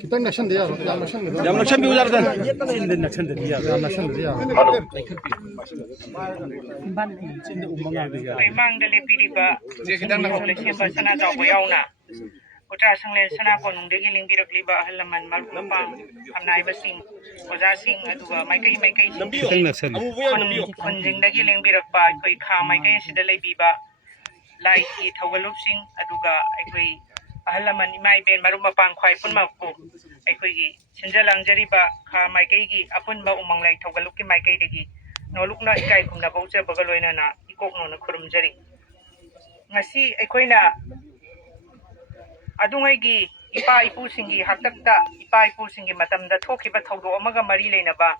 कितना नक्शन दिया नक्शन जब नक्शन भी उजारता है नक्शन दिया नक्शन दिया ꯃꯥꯡꯗ ꯂꯦꯞꯄꯤꯔꯤꯕ ꯂꯩꯁꯦꯝꯕ ꯁꯅꯥꯖꯥꯎꯕ ꯌꯥꯎꯅ ꯎꯇ꯭ꯔꯥ ꯁꯪꯂꯦꯟ ꯁꯅꯥꯀꯣꯅꯨꯡꯗꯒꯤ ꯂꯦꯡꯕꯤꯔꯛꯂꯤꯕ ꯑꯍꯜ ꯂꯃꯟ ꯃꯔꯨꯞ ꯃꯄꯥꯡ ꯐꯝꯅꯥꯏꯕꯁꯤꯡ ꯑꯣꯖꯥꯁꯤꯡ ꯑꯗꯨꯒ ꯃꯥꯏꯀꯩ ꯈꯨꯟꯁꯤꯡꯗꯒꯤ ꯂꯦꯡꯕꯤꯔꯛꯄ ꯑꯩꯈꯣꯏ ꯈꯥ ꯃꯥꯏꯀꯩ ꯑꯁꯤꯗ ꯂꯩꯕꯤꯕ ꯂꯥꯏꯒꯤ ꯊꯧꯒꯜꯂꯨꯞꯁꯤꯡ ꯑꯗꯨꯒ ꯑꯩꯈꯣꯏ ꯑꯍꯜ ꯂꯃꯟ ꯏꯃꯥ ꯏꯕꯦꯟ ꯃꯔꯨꯞ ꯃꯄꯥꯡ ꯈ꯭ꯋꯥꯏ ꯄꯨꯟꯃꯛꯄꯨ ꯑꯩꯈꯣꯏꯒꯤ ꯁꯤꯟꯖ ꯂꯥꯡꯖꯔꯤꯕ ꯈꯥ ꯃꯥꯏꯀꯩꯒꯤ ꯑꯄꯨꯟꯕ ꯎꯃꯪ ꯂꯥꯏ ꯊꯧꯒꯜꯂꯨꯞꯀꯤ ꯃꯥꯏꯀꯩꯗꯒꯤ ꯅꯣꯂꯨꯛꯅ ꯏꯀꯥꯏ ꯈꯨꯝꯅꯕ ꯎꯠꯆꯕꯒ ꯂꯣꯏꯅꯅ ꯏꯀꯣꯛꯅꯧꯅ ꯈꯨꯔꯨꯝꯖꯔꯤ ꯉꯁꯤ ꯑꯩꯈꯣꯏꯅ ꯑꯗꯨꯉꯩꯒꯤ ꯏꯄꯥ ꯏꯄꯨꯁꯤꯡꯒꯤ ꯍꯥꯛꯇꯛꯇ ꯏꯄꯥ ꯏꯄꯨꯁꯤꯡꯒꯤ ꯃꯇꯝꯗ ꯊꯣꯛꯈꯤꯕ ꯊꯧꯗꯣꯛ ꯑꯃꯒ ꯃꯔꯤ ꯂꯩꯅꯕ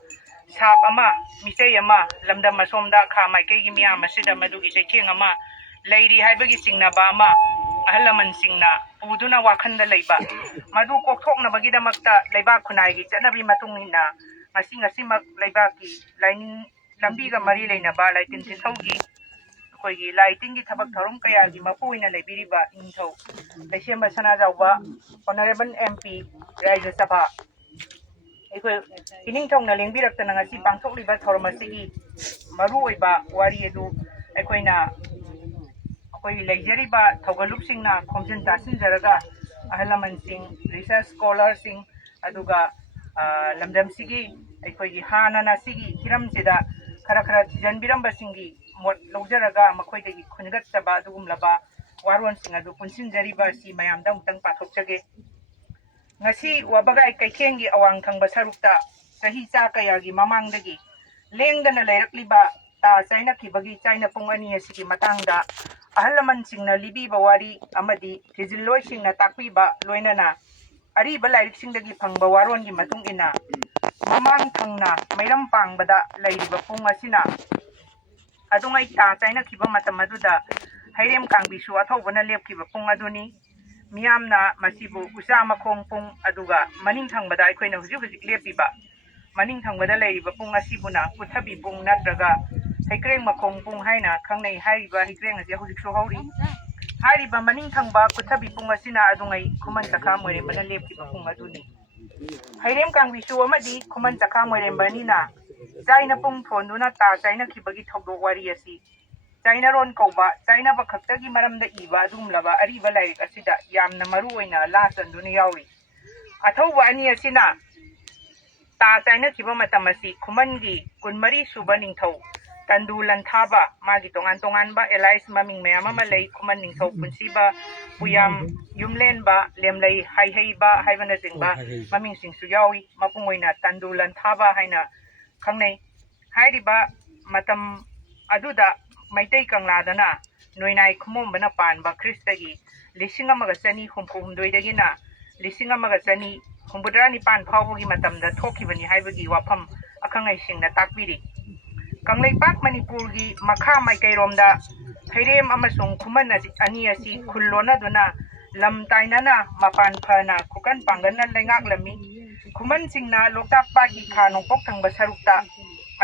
ꯁꯥꯞ ꯑꯃ ꯃꯤꯇꯩ ꯑꯃ ꯂꯝꯗꯝ ꯑꯁꯣꯝꯗ ꯈꯥ ꯃꯥꯏꯀꯩꯒꯤ ꯃꯤꯌꯥꯝ ꯑꯁꯤꯗ ꯃꯗꯨꯒꯤ ꯆꯩꯊꯦꯡ ꯑꯃ ꯂꯩꯔꯤ ꯍꯥꯏꯕꯒꯤ ꯆꯤꯡꯅꯕ ꯑꯃ ꯑꯍꯜ ꯂꯃꯟꯁꯤꯡꯅ ꯄꯨꯗꯨꯅ ꯋꯥꯈꯟꯗ ꯂꯩꯕ ꯃꯗꯨ ꯀꯣꯛꯊꯣꯛꯅꯕꯒꯤꯗꯃꯛꯇ ꯂꯩꯕꯥꯛ ꯈꯨꯟꯅꯥꯏꯒꯤ ꯆꯠꯅꯕꯤ ꯃꯇꯨꯡ ꯏꯟꯅ ꯉꯁꯤꯃꯛ ꯂꯩꯕꯥꯛꯀꯤ ꯂꯥꯏꯅꯤꯡ ꯂꯝꯕꯤꯒ ꯃꯔꯤ ꯂꯩꯅꯕ ꯂꯥꯏꯇꯤꯟ ꯇꯤꯟꯊꯧꯒꯤ ꯑꯩꯈꯣꯏꯒꯤ ꯂꯥꯏ ꯇꯤꯟꯒꯤ ꯊꯕꯛ ꯊꯧꯔꯝ ꯀꯌꯥꯒꯤ ꯃꯄꯨ ꯑꯣꯏꯅ ꯂꯩꯕꯤꯔꯤꯕ ꯅꯤꯡꯊꯧ ꯂꯩꯁꯦꯝꯕ ꯁꯅꯥꯖꯥꯎꯕ ꯑꯣꯅꯔꯦꯕꯜ MP ꯔꯥꯖ꯭ꯌ ꯁꯚꯥ ꯑꯩꯈꯣꯏ ꯏꯅꯤꯡꯊꯧꯅ ꯂꯦꯡꯕꯤꯔꯛꯇꯅ ꯉꯁꯤ ꯄꯥꯡꯊꯣꯛꯂꯤꯕ ꯊꯧꯔꯝ ꯑꯁꯤꯒꯤ ꯃꯔꯨꯑꯣꯏꯕ ꯋꯥꯔꯤ ꯑꯗꯨ ꯑꯩꯈꯣꯏꯅ ꯂꯩꯖꯔꯤꯕ ꯊꯧꯒꯜꯂꯨꯞꯁꯤꯡꯅ ꯈꯣꯝꯖꯤꯟ ꯇꯥꯁꯤꯟꯖꯔꯒ ꯑꯍꯜ ꯂꯃꯟꯁꯤꯡ ꯔꯤꯁꯔꯁ ꯁ꯭ꯀꯣꯂꯔꯁꯤꯡ ꯑꯗꯨꯒ ꯂꯝꯗꯝꯁꯤꯒꯤ ꯑꯩꯈꯣꯏꯒꯤ ꯍꯥꯟꯅꯅ ꯁꯤꯒꯤ ꯍꯤꯔꯝꯁꯤꯗ ꯈꯔ ꯊꯤꯖꯤꯟꯕꯤꯔꯝꯕꯁꯤꯡꯒꯤ ꯃꯣꯠ ꯂꯧꯖꯔꯒ ꯃꯈꯣꯏꯗꯒꯤ ꯈꯨꯟꯒꯠꯆꯕ ꯑꯗꯨꯒꯨꯝꯂꯕ ꯋꯥꯔꯣꯜꯁꯤꯡ ꯑꯗꯨ ꯄꯨꯟꯁꯤꯟꯖꯔꯤꯕ ꯑꯁꯤ ꯃꯌꯥꯝꯗ ꯑꯃꯨꯛꯇꯪ ꯄꯥꯊꯣꯛꯆꯒꯦ ꯉꯁꯤ ꯋꯥꯕꯒꯥꯏ ꯀꯩꯊꯦꯜꯒꯤ ꯑꯋꯥꯡ ꯊꯪꯕ ꯁꯔꯨꯛꯇ ꯆꯍꯤ ꯆꯥ ꯀꯌꯥꯒꯤ ꯃꯃꯥꯡꯗꯒꯤ ꯂꯦꯡꯗꯅ ꯂꯩꯔꯛꯂꯤꯕ ꯇꯥ ꯆꯥꯏꯅꯈꯤꯕꯒꯤ ꯆꯥꯏꯅꯄꯨꯡ ꯑꯅꯤ ꯑꯁꯤꯒꯤ ꯃꯇꯥꯡꯗ ꯑꯍꯜ ꯂꯃꯟꯁꯤꯡꯅ ꯂꯤꯕꯤꯕ ꯋꯥꯔꯤ ꯑꯃꯗꯤ ꯊꯤꯖꯤꯜꯂꯣꯏꯁꯤꯡꯅ ꯇꯥꯛꯄꯤꯕ ꯂꯣꯏꯅꯅ ꯑꯔꯤꯕ ꯂꯥꯏꯔꯤꯛꯁꯤꯡꯗꯒꯤ ꯐꯪꯕ ꯋꯥꯔꯣꯜꯒꯤ ꯃꯇꯨꯡ ꯏꯟꯅ ꯃꯃꯥꯡ ꯊꯪꯅ ꯃꯩꯔꯝ ꯄꯥꯡꯕꯗ ꯂꯩꯔꯤꯕ ꯄꯨꯡ ꯑꯁꯤꯅ ꯑꯗꯨꯉꯩ ꯇꯥ ꯆꯥꯏꯅꯈꯤꯕ ꯃꯇꯝ ꯑꯗꯨꯗ ꯍꯩꯔꯦꯝ ꯀꯥꯡꯕꯤꯁꯨ ꯑꯊꯧꯕꯅ ꯂꯦꯞꯈꯤꯕ ꯄꯨꯡ ꯑꯗꯨꯅꯤ ꯃꯤꯌꯥꯝꯅ ꯃꯁꯤꯕꯨ ꯎꯆꯥ ꯃꯈꯣꯡ ꯄꯨꯡ ꯑꯗꯨꯒ ꯃꯅꯤꯡ ꯊꯪꯕꯗ ꯑꯩꯈꯣꯏꯅ ꯍꯧꯖꯤꯛ ꯂꯦꯞꯄꯤꯕ ꯃꯅꯤꯡ ꯊꯪꯕꯗ ꯂꯩꯔꯤꯕ ꯄꯨꯡ ꯑꯁꯤꯕꯨꯅ ꯀꯨꯊꯕꯤ ꯄꯨꯡ ꯅꯠꯇ꯭ꯔꯒ ꯍꯩꯀ꯭ꯔꯦꯡ ꯃꯈꯣꯡ ꯄꯨꯡ ꯍꯥꯏꯅ ꯈꯪꯅꯩ ꯍꯥꯏꯔꯤꯕ ꯍꯩꯀ꯭ꯔꯦꯡ ꯑꯁꯤ ꯍꯧꯖꯤꯛꯁꯨ ꯍꯧꯔꯤ ꯍꯥꯏꯔꯤꯕ ꯃꯅꯤꯡ ꯊꯪꯕ ꯀꯨꯊꯕꯤ ꯄꯨꯡ ꯑꯁꯤꯅ ꯑꯗꯨꯉꯩ ꯈꯨꯃꯟ ꯆꯈꯥ ꯃꯣꯏꯔꯦꯝꯕꯅ ꯂꯦꯞꯈꯤꯕ ꯄꯨꯡ ꯑꯗꯨꯅꯤ ꯍꯩꯔꯦꯝ ꯀꯥꯡꯕꯤꯁꯨ ꯑꯃꯗꯤ ꯈꯨꯃꯟ ꯆꯈꯥ ꯃꯣꯏꯔꯦꯝꯕ ꯑꯅꯤꯅ ꯆꯥꯏꯅ ꯄꯨꯡ ꯊꯣꯟꯗꯨꯅ ꯇꯥ ꯆꯥꯏꯅꯈꯤꯕꯒꯤ ꯊꯧꯗꯣꯛ ꯋꯥꯔꯤ ꯑꯁꯤ ꯆꯥꯏꯅꯔꯣꯟ ꯀꯧꯕ ꯆꯥꯏꯅꯕ ꯈꯛꯇꯒꯤ ꯃꯔꯝꯗ ꯏꯕ ꯑꯗꯨꯒꯨꯝꯂꯕ ꯑꯔꯤꯕ ꯂꯥꯏꯔꯤꯛ ꯑꯁꯤꯗ ꯌꯥꯝꯅ ꯃꯔꯨ ꯑꯣꯏꯅ ꯂꯥ ꯆꯟꯗꯨꯅ ꯌꯥꯎꯔꯤ ꯑꯊꯧꯕ ꯑꯅꯤ ꯑꯁꯤꯅ ꯇꯥ ꯆꯥꯏꯅꯈꯤꯕ ꯃꯇꯝ ꯑꯁꯤ ꯈꯨꯃꯟꯒꯤ 24 ꯁꯨꯕ ꯅꯤꯡꯊꯧ ꯇꯟꯗꯨ ꯂꯟꯊꯥꯕ ꯃꯥꯒꯤ ꯇꯣꯉꯥꯟ ꯇꯣꯉꯥꯟꯕ ꯑꯦꯂꯥꯏꯁ ꯃꯃꯤꯡ ꯃꯌꯥꯝ ꯑꯃ ꯂꯩ ꯈꯨꯃꯟ ꯅꯤꯡꯊꯧ ꯄꯨꯟꯁꯤꯕ ꯄꯨꯌꯥꯝ ꯌꯨꯝꯂꯦꯟꯕ ꯂꯦꯝꯂꯩ ꯍꯥꯏꯍꯩꯕ ꯍꯥꯏꯕꯅꯆꯤꯡꯕ ꯃꯃꯤꯡꯁꯤꯡꯁꯨ ꯌꯥꯎꯏ ꯃꯄꯨꯡ ꯑꯣꯏꯅ ꯇꯟꯗꯨ ꯂꯟꯊꯥꯕ ꯍꯥꯏꯅ ꯈꯪꯅꯩ ꯍꯥꯏꯔꯤꯕ ꯃꯇꯝ ꯑꯗꯨꯗ ꯃꯩꯇꯩ ꯀꯪꯂꯥꯗꯅ ꯅꯣꯏꯅꯥꯏ ꯈꯨꯃꯣꯝꯕꯅ ꯄꯥꯟꯕ ꯈ꯭ꯔꯤꯁꯇꯒꯤ 1969 ꯗꯒꯤꯅ 1969 ꯐꯥꯎꯕꯒꯤ ꯃꯇꯝꯗ ꯊꯣꯛꯈꯤꯕꯅꯤ ꯍꯥꯏꯕꯒꯤ ꯋꯥꯐꯝ ꯑꯈꯪ ꯑꯍꯩꯁꯤꯡꯅ ꯇꯥꯛꯄꯤꯔꯤ ꯀꯪꯂꯩꯄꯥꯛ ꯃꯅꯤꯄꯨꯔꯒꯤ ꯃꯈꯥ ꯃꯥꯏꯀꯩꯔꯣꯝꯗ ꯍꯩꯔꯦꯝ ꯑꯃꯁꯨꯡ ꯈꯨꯃꯟ ꯑꯅꯤ ꯑꯁꯤ ꯈꯨꯜ ꯂꯣꯟꯅꯗꯨꯅ ꯂꯝ ꯇꯥꯏꯅꯅ ꯃꯄꯥꯟ ꯐꯅ ꯈꯨꯀꯟ ꯄꯥꯡꯒꯟꯅ ꯂꯩꯉꯥꯛꯂꯝꯃꯤ ꯈꯨꯃꯟꯁꯤꯡꯅ ꯂꯣꯛꯇꯥꯛ ꯄꯥꯠꯀꯤ ꯈꯥ ꯅꯣꯡꯄꯣꯛ ꯊꯪꯕ ꯁꯔꯨꯛꯇ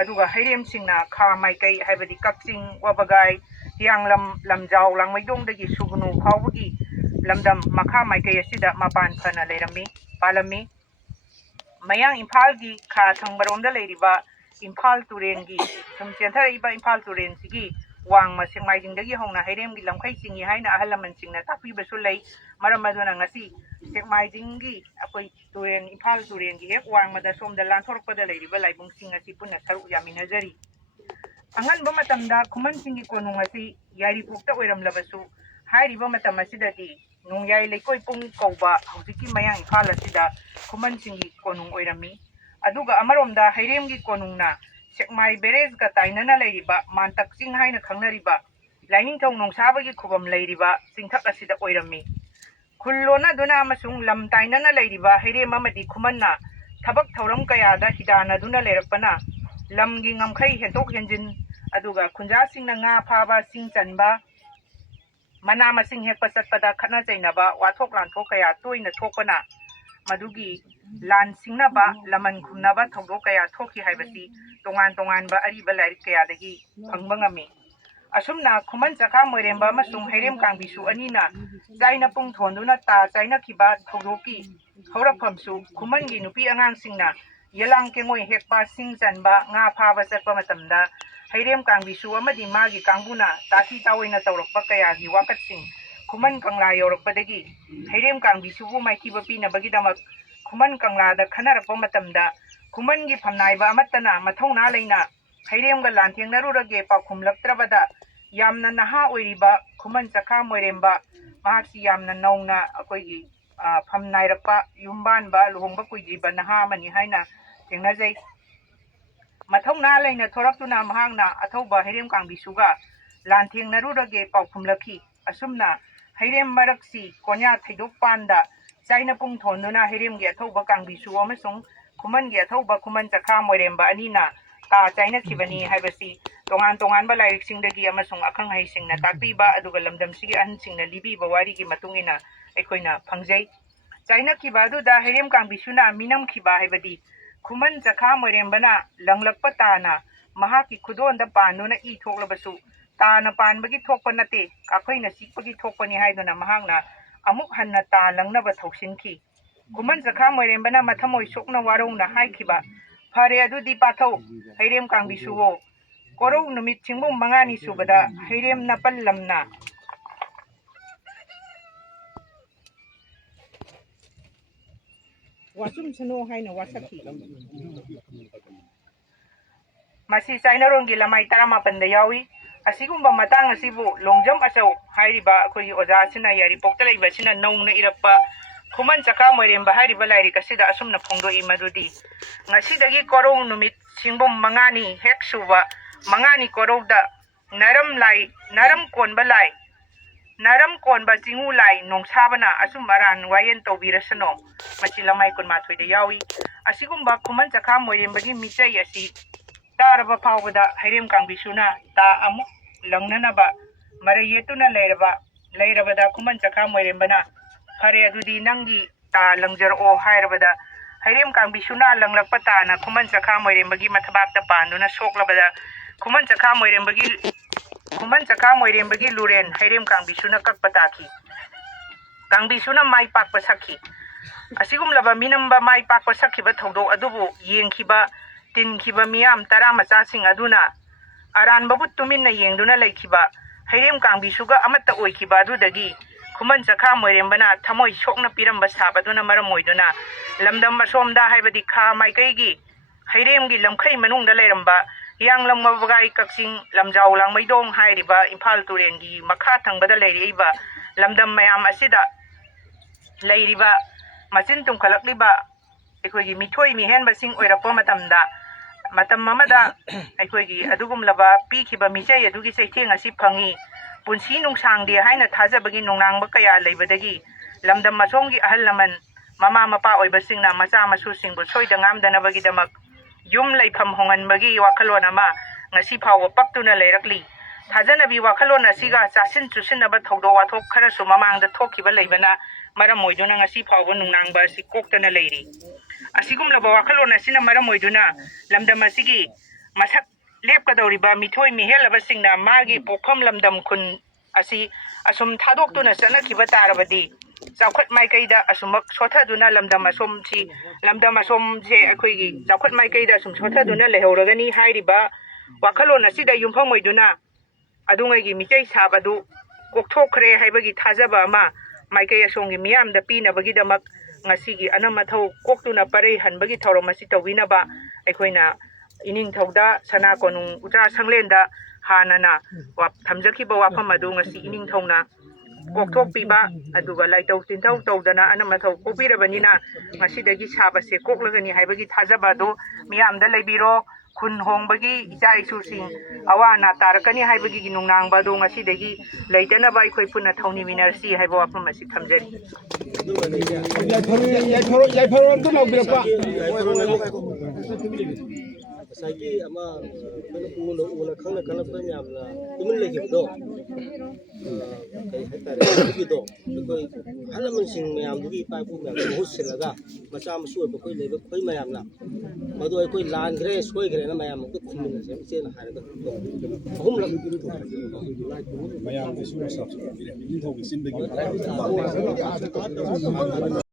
ꯑꯗꯨꯒ ꯍꯩꯔꯦꯝꯁꯤꯡꯅ ꯈꯥ ꯃꯥꯏꯀꯩ ꯍꯥꯏꯕꯗꯤ ꯀꯛꯆꯤꯡ ꯋꯥꯕꯒꯥꯏ ꯍꯤꯌꯥꯡꯂꯝ ꯂꯝꯖꯥꯎ ꯂꯥꯡꯃꯩꯗꯣꯡꯗꯒꯤ ꯁꯨꯒꯨꯅꯨ ꯐꯥꯎꯕꯒꯤ ꯂꯝꯗꯝ ꯃꯈꯥ ꯃꯥꯏꯀꯩ ꯑꯁꯤꯗ ꯃꯄꯥꯟ ꯐꯅ ꯄꯥꯜꯂꯝꯃꯤ ꯃꯌꯥꯡ ꯏꯝꯐꯥꯜꯒꯤ ꯈꯥ ꯊꯪꯕꯔꯣꯝꯗ ꯂꯩꯔꯤꯕ ꯏꯝꯐꯥꯜ ꯇꯨꯔꯦꯟꯒꯤ ꯁꯨꯝ ꯆꯦꯟꯊꯔꯛꯏꯕ ꯏꯝꯐꯥꯜ ꯇꯨꯔꯦꯟꯁꯤꯒꯤ ꯋꯥꯡꯃ ꯁꯦꯛꯃꯥꯏꯖꯤꯡꯗꯒꯤ ꯍꯧꯅ ꯍꯩꯔꯦꯝꯒꯤ ꯂꯝꯈꯩ ꯆꯤꯡꯏ ꯍꯥꯏꯅ ꯑꯍꯜ ꯂꯃꯟꯁꯤꯡꯅ ꯇꯥꯛꯄꯤꯕꯁꯨ ꯂꯩ ꯃꯔꯝ ꯑꯗꯨꯅ ꯉꯁꯤ ꯁꯦꯛꯃꯥꯏꯖꯤꯡꯒꯤ ꯑꯩꯈꯣꯏ ꯇꯨꯔꯦꯟ ꯏꯝꯐꯥꯜ ꯇꯨꯔꯦꯟꯒꯤ ꯍꯦꯛ ꯋꯥꯡꯃꯗ ꯁꯣꯝꯗ ꯂꯥꯟꯊꯣꯔꯛꯄꯗ ꯂꯩꯔꯤꯕ ꯂꯥꯏꯕꯨꯡꯁꯤꯡ ꯑꯁꯤ ꯄꯨꯟꯅ ꯁꯔꯨꯛ ꯌꯥꯃꯤꯟꯅꯖꯔꯤ ꯑꯉꯟꯕ ꯃꯇꯝꯗ ꯈꯨꯃꯟꯁꯤꯡꯒꯤ ꯀꯣꯅꯨꯡ ꯑꯁꯤ ꯌꯥꯏꯔꯤꯄꯣꯛꯇ ꯑꯣꯏꯔꯝꯂꯕꯁꯨ ꯍꯥꯏꯔꯤꯕ ꯃꯇꯝ ꯑꯁꯤꯗꯗꯤ ꯅꯣꯡꯌꯥꯏ ꯂꯩꯀꯣꯏ ꯄꯨꯡ ꯀꯧꯕ ꯍꯧꯖꯤꯛꯀꯤ ꯃꯌꯥꯡ ꯏꯝꯐꯥꯜ ꯑꯁꯤꯗ ꯈꯨꯃꯟꯁꯤꯡꯒꯤ ꯀꯣꯅꯨꯡ ꯑꯣꯏꯔꯝꯃꯤ ꯑꯗꯨꯒ ꯑꯃꯔꯣꯝꯗ ꯍꯩꯔꯦꯝꯒꯤ ꯀꯣꯅꯨꯡꯅ ꯁꯦꯛꯃꯥꯏ ꯕꯦꯔꯦꯖꯒ ꯇꯥꯏꯅꯅ ꯂꯩꯔꯤꯕ ꯃꯥꯟꯇꯛ ꯆꯤꯡ ꯍꯥꯏꯅ ꯈꯪꯅꯔꯤꯕ ꯂꯥꯏꯅꯤꯡꯊꯧ ꯅꯣꯡꯁꯥꯕꯒꯤ ꯈꯨꯕꯝ ꯂꯩꯔꯤꯕ ꯆꯤꯡꯊꯛ ꯑꯁꯤꯗ ꯑꯣꯏꯔꯝꯃꯤ ꯈꯨꯜ ꯂꯣꯟꯅꯗꯨꯅ ꯑꯃꯁꯨꯡ ꯂꯝ ꯇꯥꯏꯅꯅ ꯂꯩꯔꯤꯕ ꯍꯩꯔꯦꯝ ꯑꯃꯗꯤ ꯈꯨꯃꯟꯅ ꯊꯕꯛ ꯊꯧꯔꯝ ꯀꯌꯥꯗ ꯍꯤꯗꯥꯟꯅꯗꯨꯅ ꯂꯩꯔꯛꯄꯅ ꯂꯝꯒꯤ ꯉꯝꯈꯩ ꯍꯦꯟꯗꯣꯛ ꯍꯦꯟꯖꯤꯟ ꯑꯗꯨꯒ ꯈꯨꯟꯖꯥꯁꯤꯡꯅ ꯉꯥ ꯐꯥꯕ ꯁꯤꯡ ꯆꯟꯕ ꯃꯅꯥ ꯃꯁꯤꯡ ꯍꯦꯛꯄ ꯆꯠꯄꯗ ꯈꯠꯅ ꯆꯩꯅꯕ ꯋꯥꯊꯣꯛ ꯂꯥꯟꯊꯣꯛ ꯀꯌꯥ ꯇꯣꯏꯅ ꯊꯣꯛꯄꯅ ꯃꯗꯨꯒꯤ ꯂꯥꯟ ꯁꯤꯡꯅꯕ ꯂꯃꯟ ꯈꯨꯝꯅꯕ ꯊꯧꯗꯣꯛ ꯀꯌꯥ ꯊꯣꯛꯈꯤ ꯍꯥꯏꯕꯁꯤ ꯇꯣꯉꯥꯟ ꯇꯣꯉꯥꯟꯕ ꯑꯔꯤꯕ ꯂꯥꯏꯔꯤꯛ ꯀꯌꯥꯗꯒꯤ ꯐꯪꯕ ꯉꯝꯃꯤ asumna khuman chakha moiremba amasung hairem kangbisu anina chaina pung thonduna ta chaina khiba thodoki haurakhamsu khumangi nupi angangsingna yelang kengoi hekpa singchanba nga phaba chatpa matamda hairem kangbisu amadi magi kangbuna taki tawoina tawrakpa kayagi wakatsing khuman kangla yorakpadagi hairem kangbisu bu maikiba pinabagidamak khuman kangla da khanarappa matamda khuman gi phamnaiba amatana mathongna leina hairem ga lanthengnarurage pakhumlaktrabada yamna naha oiriba khuman chakha moiremba mahaksi yamna nauna akoigi phamnairapa yumbanba luhongba kuijiba naha mani haina tengnajai mathongna leina thoraktuna mahangna athauba hairem kangbisuga lanthengnarurage pakhumlakhi asumna hairem maraksi konya thaidokpanda chaina pung thonduna hairem gi athauba kangbisu amasung khuman gi athauba khuman chakha moiremba anina ta chaina khibani haibasi tongan tongan ba lairik singdagi amasung akhang hai singna takpiba aduga lamdam sigi ahn singna libiba wari gi matungina aikoina phangjai chaina khiba adu da hairem kangbisuna minam khiba haibadi khuman chakha moirembana langlakpa tana mahaki khudon da panuna i thoklabasu tana panbagi thokpa nate akhoina sikpagi thokpani haiduna mahangna amuk hanna ta langnaba thoksinki khuman chakha moirembana mathamoi sokna warongna haikhiba phare adudi pathau hairem kangbisuwo korau numit singbong mangani subada hairem napal lamna wasum sano haina wasaki masi chaina rongi lamai tarama panda yawi asigumba matang asibu longjam asau hairiba akoi oja sina yari pokta leiba sina naungna irappa khuman chakha moiremba hairiba lairi kasida asumna phongdoi madudi ngasidagi korau numit singbong mangani heksuba mangani korauda naram konba jingu lai nongsabana asum aran wayen tobirasano machilamai kun mathoide yawi asigumba khuman chakha moirembagi michai asi taraba phawbada hairem kangbisuna ta amuk langnanaba marayetuna leirabada khuman chakha moirembana khare adudi nangi ta langjar o hairabada hairem kangbisuna langlakpa tana khuman chakha moirembagi mathabakta panduna soklabada khuman chakha moirembagi luren hairem kangbisuna kakpataki kangbisuna mai pakpa sakhi asigumlaba minamba mai pakpa sakhiba thodok adubu yengkhiba tinkhiba miyam tara machasing aduna aranbabu tuminna yengduna leikhiba hairem kangbisuga amatta oikhiba adudagi khuman chakha moirembana thamoi sokna piramba sabaduna maramoiduna lamdam asomda haibadi kha maikaigi hairemgi lamkhai manungda leiramba yang mabagai kaksing lamjau langmaidong hairiba imphal turengi makha thangbada leiriba lamdam mayam asida leiriba machin tumkhalakliba aikoigi mithoi mihenba sing oirappa matam mamada aikoigi adugumlaba pikhiba michai adugi seitheng asi phangi punsi nungsangde haina thajabagi nongnangba kaya leibadagi lamdam masonggi ahal laman mama mapa oibasingna macha masu singbu soida ngamdanabagi damak yum leifam honganbagi wakhalon ama ngasi phawa paktuna leirakli thajanabi wakhalon asiga chasin chusinaba thodo wathok kharasu mamangda thokhiba leibana maram moiduna ngasi phawa nungnangba si koktana leiri asigumlaba wakhalon asina maram moiduna lamdam asigi masak lepkadawriba mithoi mihelaba singna magi pokham lamdam khun asi asum thadoktuna chanakhiba tarabadi chawkhat maikaida asumak sothaduna lamdam asom se akoigi chawkhat maikaida asum sothaduna lehoragani hairiba wakhalon asida yumpham moiduna adungaigi michai sabadu kokthokre haibagi thajaba ama maikai asongi miyamda pinabagi damak ngasigi anamathau koktuna parei hanbagi thauramasi tawinaba aikoina ining thauda sana konung utra sanglenda hanana thamjakhiba wafam adu ngasi ining thauna kokthok piba aduga laitau tinthau tawdana anamathau kopirabanina ngasidagi sabase koklagani haibagi thajaba do miyamda leibiro khun hongbagi ija isusing awana tarakani haibagi ginungnangba do ngasidagi leitanaba ikhoi punna thauni winarsi haiba wafam asi thamjari Sagi ama una khangna kana pa nyamla tumun legi do ꯀꯩ ꯍꯥꯏꯇꯥꯔꯦ ꯑꯗꯨꯒꯤꯗꯣ ꯑꯩꯈꯣꯏ ꯑꯍꯜ ꯂꯃꯟꯁꯤꯡ ꯃꯌꯥꯝꯗꯨꯒꯤ ꯏꯄꯥ ꯏꯄꯨ ꯃꯌꯥꯝꯗꯨ ꯃꯍꯨꯠ ꯁꯤꯜꯂꯒ ꯃꯆꯥ ꯃꯁꯨ ꯑꯣꯏꯕ ꯑꯩꯈꯣꯏ ꯂꯩꯕ ꯑꯩꯈꯣꯏ ꯃꯌꯥꯝꯅ ꯃꯗꯨ ꯑꯩꯈꯣꯏ ꯂꯥꯟꯈ꯭ꯔꯦ ꯁꯣꯏꯈ꯭ꯔꯦꯅ ꯃꯌꯥꯝ ꯑꯝꯇ ꯈꯨꯝꯃꯤꯟꯅꯁꯦ ꯏꯆꯦꯅ ꯍꯥꯏꯔꯒ ꯑꯍꯨꯝꯂꯛ ꯃꯌꯥꯝꯒꯤꯁꯨ ꯅꯤꯡꯊꯧꯒꯤ ꯆꯤꯟꯗꯒꯤ